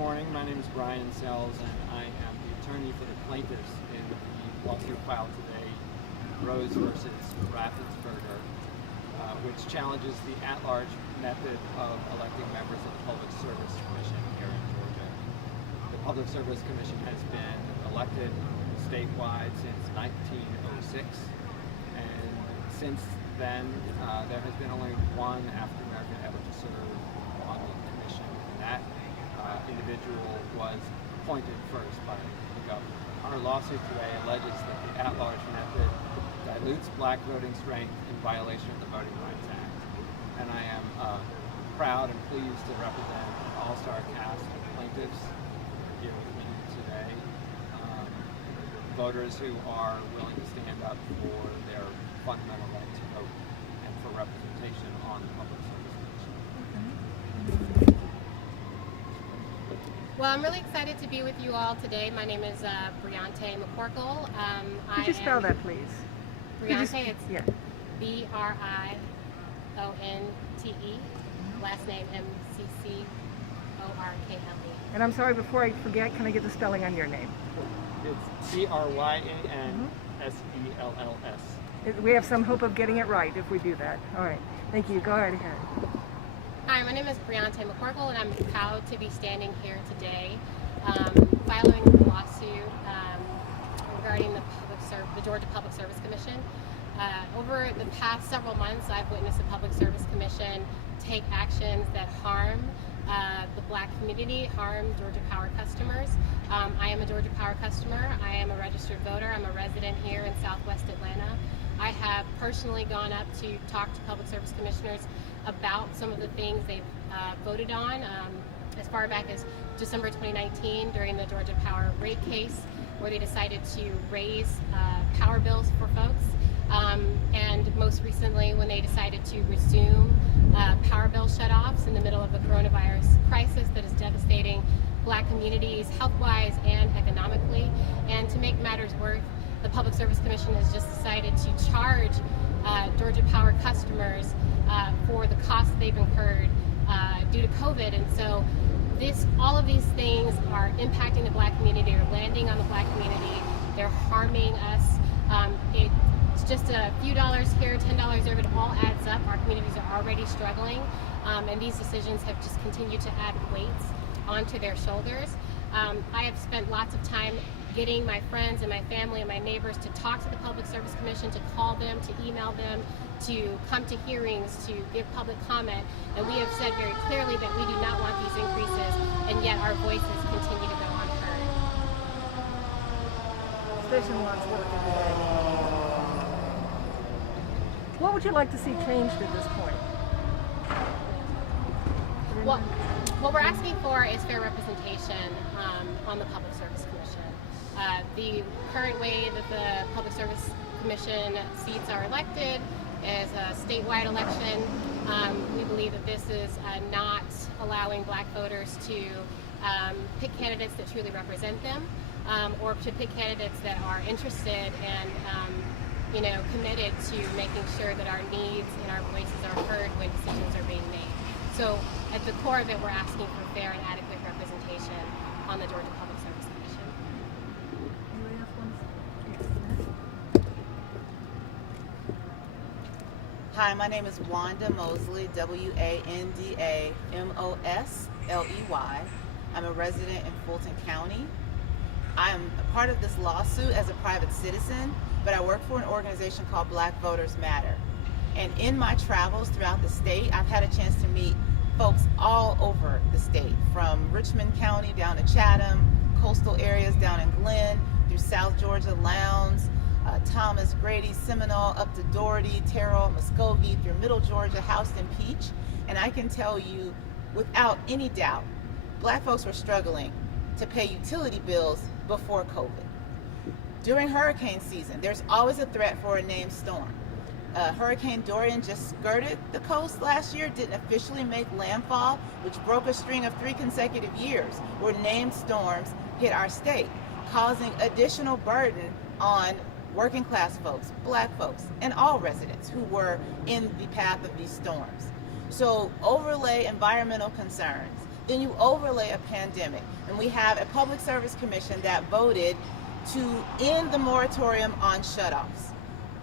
morning. My name is Brian Sells, and I am the attorney for the plaintiffs in the lawsuit filed today, Rose versus Raffensperger, which challenges the at-large method of electing members of the Public Service Commission here in Georgia. The Public Service Commission has been elected statewide since 1906, and since then there has been only one African American ever to serve on the commission, and that individual was appointed first by the governor. Our lawsuit today alleges that the at-large method dilutes black voting strength in violation of the Voting Rights Act. And I am proud and pleased to represent an all-star cast of plaintiffs here with me today. Voters who are willing to stand up for their fundamental right to vote and for representation on the Public Service Commission. Well, I'm really excited to be with you all today. My name is Briante McCorkle. Could you spell that, please? Briante, it's yeah. Bronte, last name McCorkle. And I'm sorry, before I forget, can I get the spelling on your name? It's Bryansells. We have some hope of getting it right if we do that. All right. Thank you. Go right ahead. Hi, my name is Briante McCorkle, and I'm proud to be standing here today filing the lawsuit regarding the Georgia Public Service Commission. Over the past several months, I've witnessed the Public Service Commission take actions that harm the black community, harm Georgia Power customers. I am a Georgia Power customer. I am a registered voter. I'm a resident here in Southwest Atlanta. I have personally gone up to talk to public service commissioners about some of the things they've voted on as far back as December 2019 during the Georgia Power rate case, where they decided to raise power bills for folks. And most recently when they decided to resume power bill shutoffs in the middle of the coronavirus crisis that is devastating black communities health-wise and economically. And to make matters worse, the Public Service Commission has just decided to charge Georgia Power customers for the costs they've incurred due to COVID. And so all of these things are impacting the black community, or landing on the black community. They're harming us. It's just a few dollars here, $10 there, but it all adds up. Our communities are already struggling, and these decisions have just continued to add weights onto their shoulders. I have spent lots of time getting my friends and my family and my neighbors to talk to the Public Service Commission, to call them, to email them, to come to hearings, to give public comment, and we have said very clearly that we do not want these increases, and yet our voices continue to go unheard. Station wants work today. What would you like to see changed at this point? Well, what we're asking for is fair representation on the Public Service Commission. The current way that the Public Service Commission seats are elected is a statewide election. We believe that this is not allowing black voters to pick candidates that truly represent them, or to pick candidates that are interested and committed to making sure that our needs and our voices are heard when decisions are being made. So at the core of it, we're asking for fair and adequate representation on the Georgia Public Service Commission. Anybody else want to? Hi, my name is Wanda Mosley, WandaMosley. I'm a resident in Fulton County. I am a part of this lawsuit as a private citizen, but I work for an organization called Black Voters Matter. And in my travels throughout the state, I've had a chance to meet folks all over the state, from Richmond County down to Chatham, coastal areas down in Glenn, through South Georgia, Lowndes, Thomas, Grady, Seminole, up to Doherty, Terrell, Muskogee, through Middle Georgia, Houston, Peach. And I can tell you without any doubt, black folks were struggling to pay utility bills before COVID. During hurricane season, there's always a threat for a named storm. Hurricane Dorian just skirted the coast last year, didn't officially make landfall, which broke a string of 3 consecutive years where named storms hit our state, causing additional burden on working class folks, black folks, and all residents who were in the path of these storms. So overlay environmental concerns, Then you overlay a pandemic, and we have a public service commission that voted to end the moratorium on shutoffs.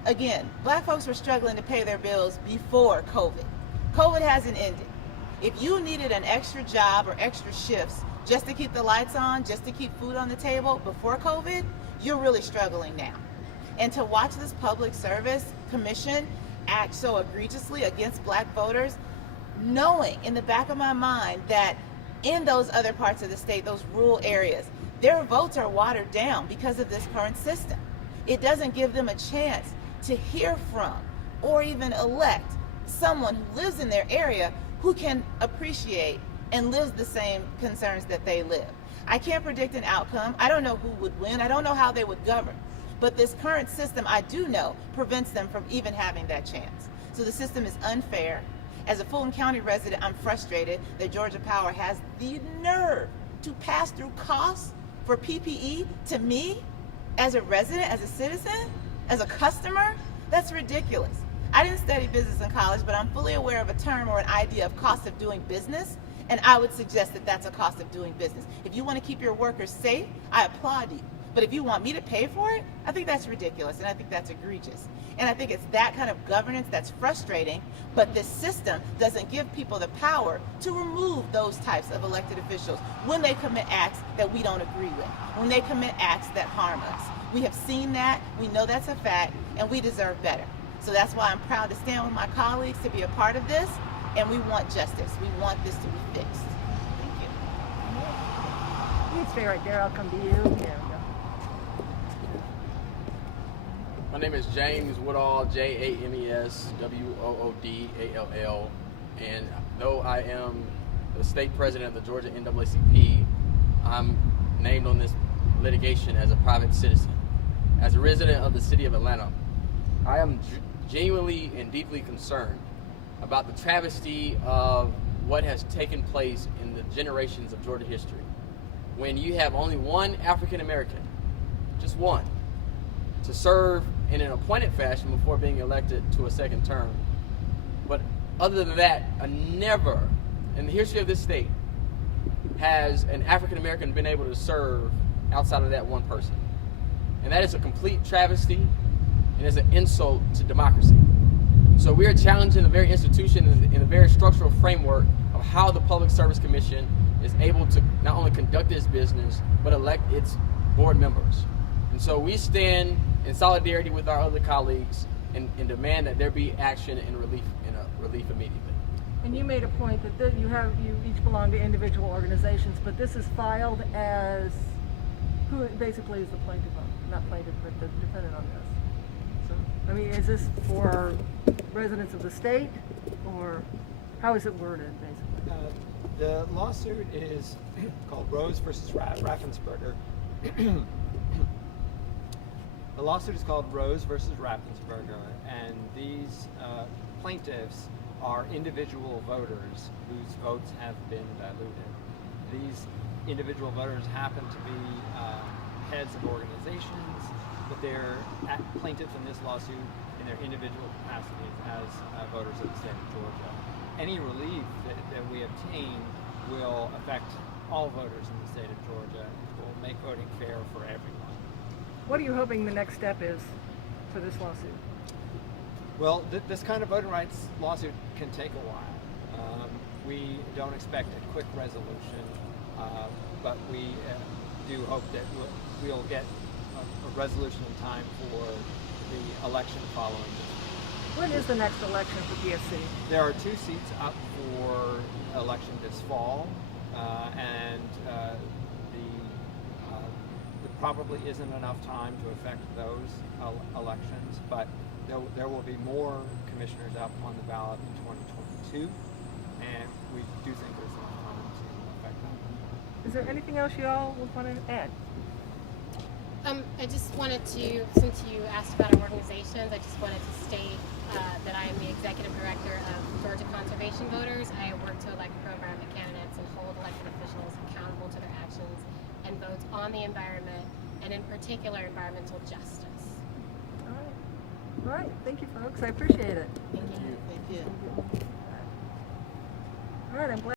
Again, black folks were struggling to pay their bills before COVID. COVID hasn't ended. If you needed an extra job or extra shifts just to keep the lights on, just to keep food on the table before COVID, you're really struggling now. And to watch this public service commission act so egregiously against black voters, knowing in the back of my mind that in those other parts of the state, those rural areas, their votes are watered down because of this current system. It doesn't give them a chance to hear from or even elect someone who lives in their area who can appreciate and lives the same concerns that they live. I can't predict an outcome. I don't know who would win. I don't know how they would govern. But this current system, I do know, prevents them from even having that chance. So the system is unfair. As a Fulton County resident, I'm frustrated that Georgia Power has the nerve to pass through costs for PPE to me as a resident, as a citizen, as a customer. That's ridiculous. I didn't study business in college, but I'm fully aware of a term or an idea of cost of doing business, and I would suggest that that's a cost of doing business. If you want to keep your workers safe, I applaud you. But if you want me to pay for it, I think that's ridiculous, and I think that's egregious. And I think it's that kind of governance that's frustrating, but this system doesn't give people the power to remove those types of elected officials when they commit acts that we don't agree with, when they commit acts that harm us. We have seen that, we know that's a fact, and we deserve better. So that's why I'm proud to stand with my colleagues to be a part of this, and we want justice. We want this to be fixed. Thank you. You stay right there. I'll come to you. There we go. My name is James Woodall, James Woodall, and though I am the state president of the Georgia NAACP, I'm named on this litigation as a private citizen. As a resident of the city of Atlanta, I am genuinely and deeply concerned about the travesty of what has taken place in the generations of Georgia history. When you have only one African American, just one, to serve in an appointed fashion before being elected to a second term. But other than that, never in the history of this state has an African American been able to serve outside of that one person. And that is a complete travesty and is an insult to democracy. So we are challenging the very institution and the very structural framework of how the Public Service Commission is able to not only conduct its business, but elect its board members. And so we stand in solidarity with our other colleagues and demand that there be action and relief immediately. And you made a point that you each belong to individual organizations, but this is filed as who basically is the plaintiff not plaintiff, but the defendant on this. So, I mean, is this for residents of the state, or how is it worded, basically? The lawsuit is called Rose versus Raffensperger. The lawsuit is called Rose versus Raffensperger, and these plaintiffs are individual voters whose votes have been diluted. These individual voters happen to be heads of organizations, but they're plaintiffs in this lawsuit in their individual capacities as voters of the state of Georgia. Any relief that we obtain will affect all voters in the state of Georgia. It will make voting fair for everyone. What are you hoping the next step is for this lawsuit? Well, this kind of voting rights lawsuit can take a while. We don't expect a quick resolution, but we do hope that we'll get a resolution in time for the election following this. When is the next election for PSC? There are 2 seats up for election this fall, and there probably isn't enough time to affect those elections, but there will be more commissioners up on the ballot in 2022, and we do think there's enough time to affect that. Is there anything else you all would want to add? I just wanted to, since you asked about our organizations, I just wanted to state that I am the executive director of Georgia Conservation Voters. I work to elect pro-environment candidates and hold elected officials accountable to their actions and votes on the environment, and in particular, environmental justice. All right. All right. Thank you, folks. I appreciate it. Thank you. All right. I'm glad.